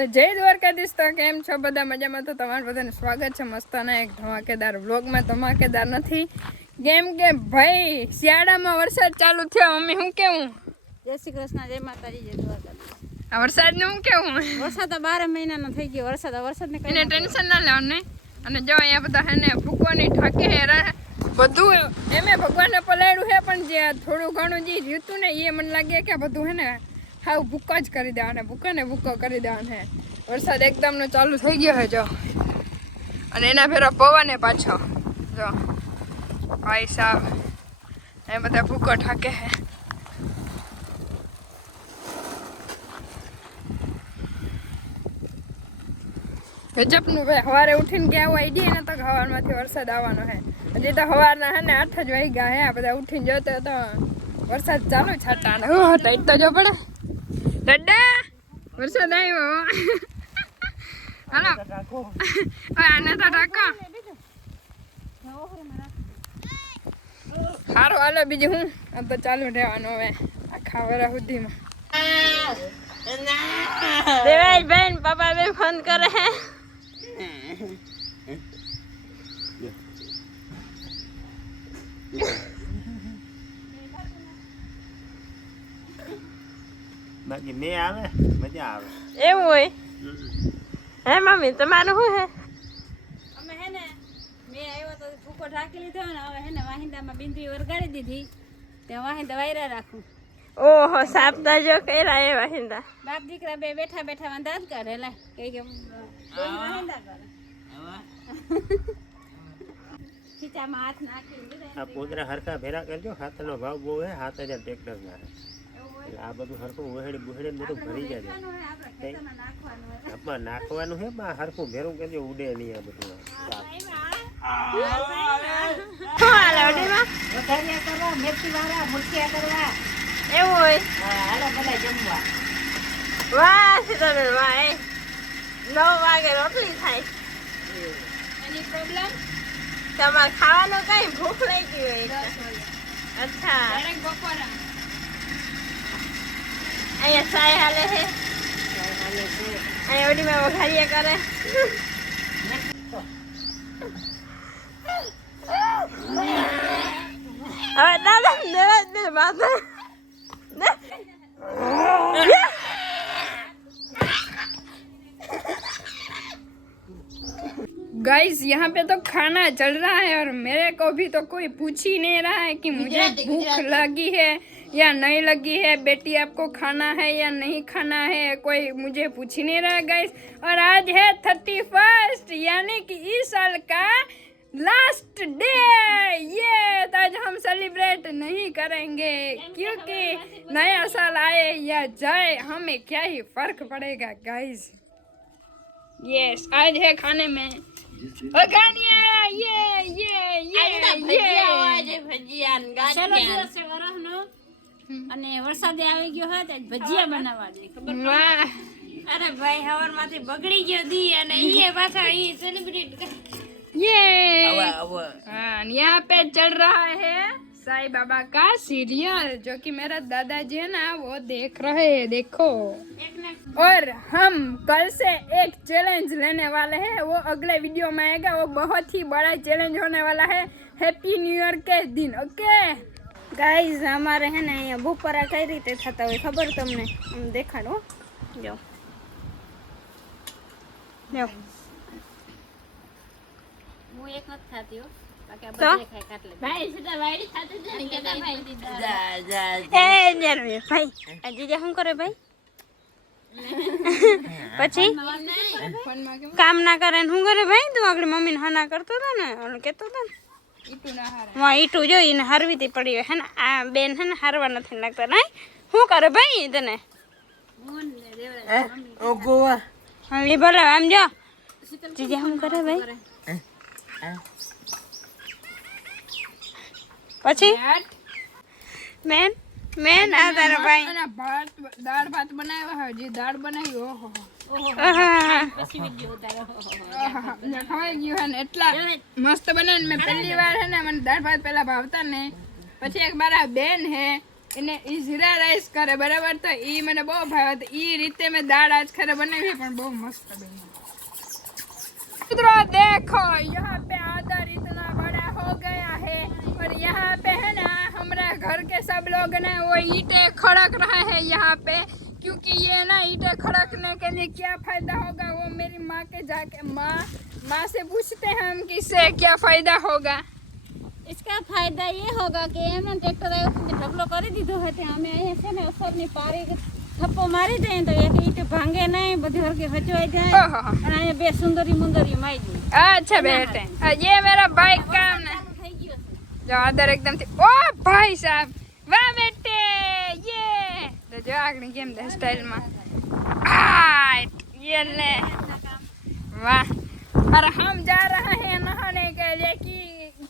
તો જય દ્વારકાધીશ. તો કેમ છો બધા? મજામાં? તો તમારું બધાનું સ્વાગત છે મસ્તાના એક ધમાકેદાર વ્લોગમાં. ધમાકેદાર નથી કેમ કે ભાઈ શિયાળામાં વરસાદ ચાલુ થયો. મમ્મી હું કેવું? જય શ્રી કૃષ્ણ, જય માતાજી, જય દ્વારકાધીશ. આ વરસાદનું હું કેવું? વરસાદ 12 મહિનાનો થઈ ગયો. વરસાદને એને ટેન્શન ના લેવાનું ને. અને જો અહીંયા બધા હે ને ભૂકવાની ઠાકે બધું એમે ભગવાનને પલાળ્યું છે, પણ જે થોડું ઘણું જે જીવતું ને એ મને લાગે કે બધું હે ને હાવ ભૂકો જ કરી દેવાને, ભૂકો કરી દેવાને. વરસાદ એકદમ નો ચાલુ થઈ ગયો છે જો, અને એના ફેરા પવને પાછો જો ભાઈ સાહેબ એ બધા ભૂકો ઠાકે છે ગજબનું. ભાઈ સવારે ઉઠીને ગયા આવું આઈડિયા ને તો હવારમાંથી વરસાદ આવવાનો છે. હજી તો સવારના હે ને 8 જ વાગી ગયા હે. આ બધા ઉઠીને જોતો તો વરસાદ ચાલુ છાટા ને ટાઈટ તો જો પડે. ડડા વરસાદ આવ્યો. હાલો આને તો ટાકો સારું. હાલો બીજું હું આ તો ચાલુ રહેવાનું હવે આખા વરા સુધીમાં. દેવાય બેન પાપા બે ફોન કરે હે. બાકી મેં આવે મજા આવે એવું હોય હે મમ્મી? તમારું શું હે? અમે હે ને મેં આવ્યો તો ભૂકો ઢાંકી લીધો ને હવે હે ને વાહિંદામાં બિંદુ વરગાડી દીધી. ત્યાં વાહિંદા વાયરા રાખું. ઓહો સાપતા જો કર્યા એ વાહિંદા. બાપ દીકરા બે બેઠા બેઠા વાંધા જ કરે લે કે વાહિંદા કરે. ખીચામાં હાથ નાખી આ પોદરા હરખા ભેરા કરજો. હાથનો ભાવ બહુ હે. 7000 ટ્રેક્ટર મારે. આ બધું હરખું ઉહેડી બુહેડી બધું ભરી જાય. આમાં નાખવાનું છે પણ હરખું ભેરું કરજો, ઉડે નહીં આ બધું. એવું હોય? વાહ સીતાબેન વાહ. 9 વાગે રોટલી થાય. એની પ્રોબ્લેમ તમારે ખાવાનું કઈ ભૂખ લઈ ગઈ હોય? અચ્છા અહીંયા ચાય હાલે છે. અહીંયા ઓડીમાં વઘારિયા કરે. હવે દાદા દેવા દે માથે. गाइस यहाँ पे तो खाना चल रहा है और मेरे को भी तो कोई पूछ ही नहीं रहा है कि मुझे भूख लगी है या नहीं लगी है, बेटी आपको खाना है या नहीं खाना है, कोई मुझे पूछ ही नहीं रहा है गाइस। और आज है 31 यानी कि इस साल का लास्ट डे। ये तो आज हम सेलिब्रेट नहीं करेंगे क्योंकि नया साल आए या जाए हमें क्या ही फर्क पड़ेगा गाइस। यस आज है खाने में અને વરસાદે આવી ગયો હોય તો ભજીયા બનાવવા દે. ખબર? અરે ભાઈ હવારમાંથી બગડી ગયો દી અને ઈ પાછા ઈ સેલિબ્રેટ કરે. ये हाँ यहाँ पे चल रहा है साईं बाबा का सीरियल जो कि मेरा दादाजी है ना वो देख रहे हैं, देखो। और हम कल से एक चैलेंज लेने वाले हैं, वो अगले वीडियो में आएगा। वो बहुत ही बड़ा चैलेंज होने वाला है हैप्पी न्यू ईयर के दिन। ओके गाइस हमारे है ना यहाँ बपोरा कई रीते थता હોય ખબર તમને? हम દેખાડો જો જો હું એક નથી ખાતી હો. બાકી આ બધે ખાય કાટલે. ભાઈ સીધા વાડી ખાતે જ ને કેતા ભાઈ દીધા. એ જરવે ભાઈ આ જીજા શું કરે ભાઈ? પછી કામ ના કરે ને શું કરે ભાઈ? તું આગળ મમ્મી ને હાના કરતો હતો ને, ઓલો કેતો હતો ને વાહ ઈટું જોઈને હારવીતી પડી હે ને. આ બેન હે ને હારવા નથી લાગતા નહીં. શું કરે ભાઈ તને? હા ભલે આમ જો જીજા શું કરે ભાઈ? પછી મેન મેન આ તારા ભાઈ દાળ ભાત બનાવ્યા હોય જે દાળ બનાવી ઓહો પછી વિડિયો ઉતારો ખવાઈ ગયું હે ને એટલા મસ્ત બનાવીને મેં પહેલી વાર હે ને મને દાળ ભાત પેલા ભાવતા ને પછી એક મારા બેન હે એને ઈ જીરા રાઈસ કરે બરાબર, તો ઈ મને બહુ ભાવે, તો ઈ રીતે મેં દાળ આજ ખરે બનાવી પણ બહુ મસ્ત બની। मित्रों देखो यहाँ पे आदर इतना बड़ा हो गया है और यहाँ पे है ना हमारा घर के सब लोग ना वो ईंटें खड़क रहे हैं यहाँ पे, क्योंकि ये ना ईंटें खड़कने के लिए क्या फायदा होगा वो मेरी माँ के जाके माँ से पूछते हैं हम कि इससे क्या फायदा होगा। इसका फायदा ये होगा कि એમને ટ્રેક્ટર આવ્યો છે ઢગલો કરી દીધો હતો, અમે અહીંયા છે ને અસરની પારી થપ્પો મારી દઈએ તો એક ઈંટ ભાંગે નહીં, બધી હરકે હચવાઈ જાય ओहो અને અહીંયા બે સુંદરી મુંદરી માઈ ગઈ अच्छा बेटे ये मेरा बाइक काम ना થઈ ગયો છે। जो आदर एकदम थी ओ भाई साहब वाह बेटे ये तो जो आगनी केम दे स्टाइल में ये ले वाह। और हम जा रहे हैं नहाने के लिए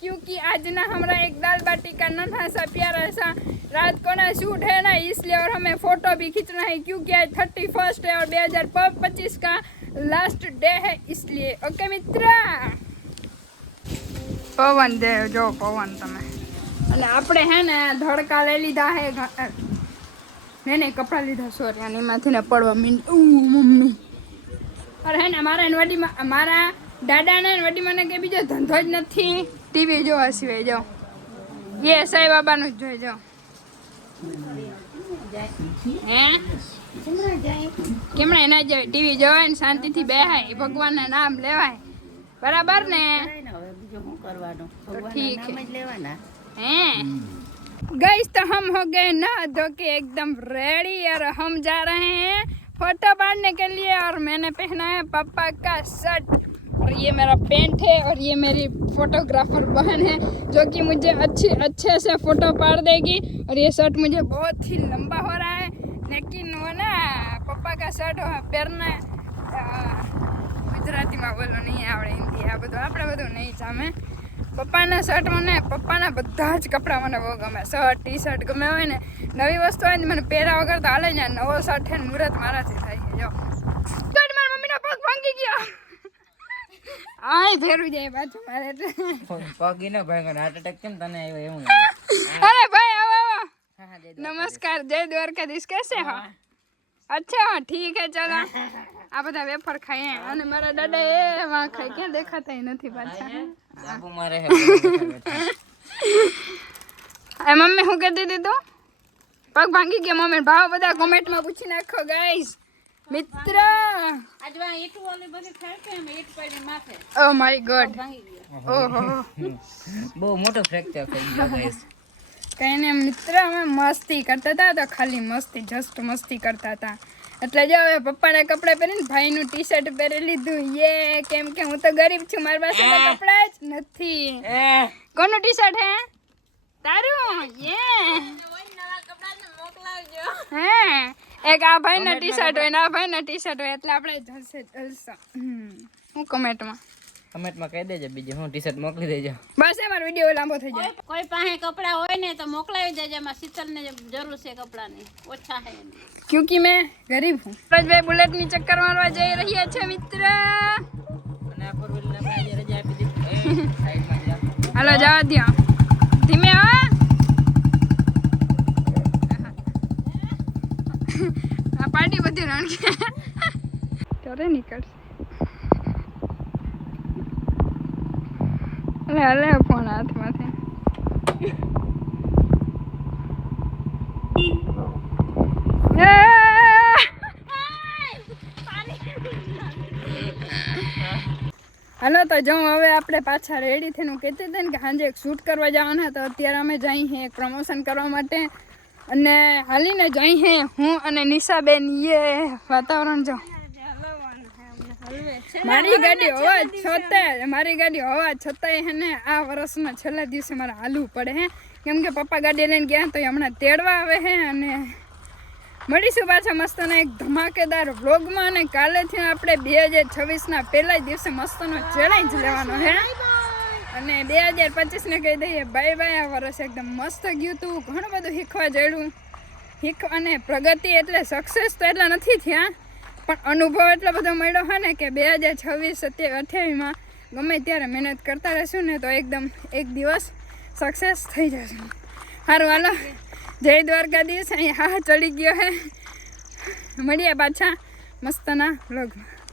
क्योंकि आज ना हमारा एक दाल बाटी का नन्हा सा प्यारा सा रात को ना शूट है ना, इसलिए और हमें फोटो भी खींचना है क्योंकि आज 31 है और 2025 का लास्ट डे है इसलिए। ओके मित्र पवन दे जो पवन तमे અને આપણે હે ને ધડકા લઈ લીધા હે નહીં કપડા લીધા સોરી અને એમાંથી ને પડવા મીંડ મમ્મી અરે હે ને મારા દાદાને વડીમાને કે બીજો ધંધો જ નથી ટીવી જોવા સિવાય જો એ સાઈ બાબાનું જ જોઈ જો હે કેમણે એના જ ટીવી જોવાય ને શાંતિથી બેહાય ભગવાનના નામ લેવાય बराबर ने तो ठीक है गाइस तो हम हो गए नहा धो के एकदम रेडी और हम जा रहे हैं फोटो बांधने के लिए और मैंने पहना है पापा का शर्ट और ये मेरा पैंट है और ये मेरी फोटोग्राफर बहन है जो कि मुझे अच्छे से फोटो पाड़ देगी और ये शर्ट मुझे बहुत ही लंबा हो रहा है लेकिन वो ना पापा का शर्ट पहनना ગુજરાતીમાં બોલો નહીં આવડે હિન્દી આ બધું આપણે બધું નહીં જામે પપ્પાના શર્ટ મને પપ્પાના બધા જ કપડાં મને બહુ ગમે શર્ટ ટી શર્ટ ગમે હોય ને નવી વસ્તુ હોય ને મને પહેરા વગર તો હાલે ને નવો શર્ટ છે મુહૂર્ત મારાથી થાય છે જો મારી મમ્મીનો પગ ભાંગી ગયો આય ફેરવી જાય પાછું મારે પગ ઈ ન ભાંગો હાર્ટ એટેક કેમ તને આવ્યો એવું અરે ભાઈ આવો નમસ્કાર જય દ્વારકાધીશ कैसे हो अच्छा ठीक है चलो આ બધા વેફર ખાઈએ અને મારા દાદા એ વાં ખાઈ ક્યાં દેખાતા નથી પાછા બાબુ મારે હે એ મમ્મી હું કહેતી હતી તું પગ ભાંગી ગયા મમ્મી ભાવ બધા કોમેન્ટમાં પૂછી નાખો ગાઈસ મિત્ર આજવા ઈટ ઓલી બધી ફેરકે એમ ઈટ પડી માથે ઓ માય ગોડ ભાંગી ગયો ઓહો બહુ મોટો ફ્રેક્ચર થઈ ગયો ગાઈસ કઈ ને મિત્ર અમે મસ્તી કરતા હતા તો ખાલી મસ્તી જસ્ટ મસ્તી કરતા હતા એટલે જો હવે પપ્પાના કપડાં પહેરીને ભાઈનું ટી શર્ટ પહેરી લીધું યે કેમ કે હું તો ગરીબ છું મારી પાસે તો કપડાં જ નથી કોનું ટી શર્ટ હે તારું યે નવા કપડા ને મોકલાવજો હે એક આ ભાઈના ટી શર્ટ હોય ને આ ભાઈના ટી શર્ટ હોય એટલે આપણે જલસે જલસા હું કમેન્ટમાં કહી દેજો બીજું હું ટી શર્ટ મોકલી દેજો બસ અમારો વિડીયો લાંબો થઈ જાય કોઈ પાસે કપડા હોય ને તો મોકલાવી દેજો એમાં શીતલને જરૂર છે કપડાની ઓછા છે क्योंकि मैं गरीब हूँ ભાઈ બુલેટ ની ચક્કર મારવા જઈ રહ્યા છે મિત્ર અને આ ફોર વ્હીલર ને આજે રજા આપી દીધી સાઈડમાં જા હાલો જવા દ્યો ધીમે હો આ પાર્ટી બધી રણકે કરે નીકળશે અલે ફોન હાથમાંથી હાલો તો જો હવે આપણે પાછા રેડી થઈને હું કહેતી હતી ને કે સાંજે એક શૂટ કરવા જવાના તો અત્યારે અમે જઈ હે એક પ્રમોશન કરવા માટે અને હાલીને જઈ હે હું અને નિશાબેન યે વાતાવરણ જો મારી ગાડી હોવા છતાંય હે ને આ વર્ષના છેલ્લા દિવસે મારે હાલવું પડે હે કેમ કે પપ્પા ગાડી લઈને ગયા તો એ હમણાં તેડવા આવે હે અને મળીશું પાછા મસ્તનો એક ધમાકેદાર વ્લોગમાં અને કાલેથી આપણે 2026ના પહેલા દિવસે મસ્તનો ચેલેન્જ લેવાનો છે અને 2025ને કહી દઈએ બાય બાય આ વર્ષ એકદમ મસ્ત ગયું હતું ઘણું બધું શીખવા જડ્યું અને પ્રગતિ એટલે સક્સેસ તો એટલા નથી થયા પણ અનુભવ એટલો બધો મળ્યો હોય ને કે 2026-27-28માં ગમે ત્યારે મહેનત કરતા રહેશું ને તો એકદમ એક દિવસ સક્સેસ થઈ જશે સારું હાલો જય દ્વારકાધીશ. અહીં હા ચડી ગયો હે. મળીએ પાછા મસ્તના વ્લોગમાં.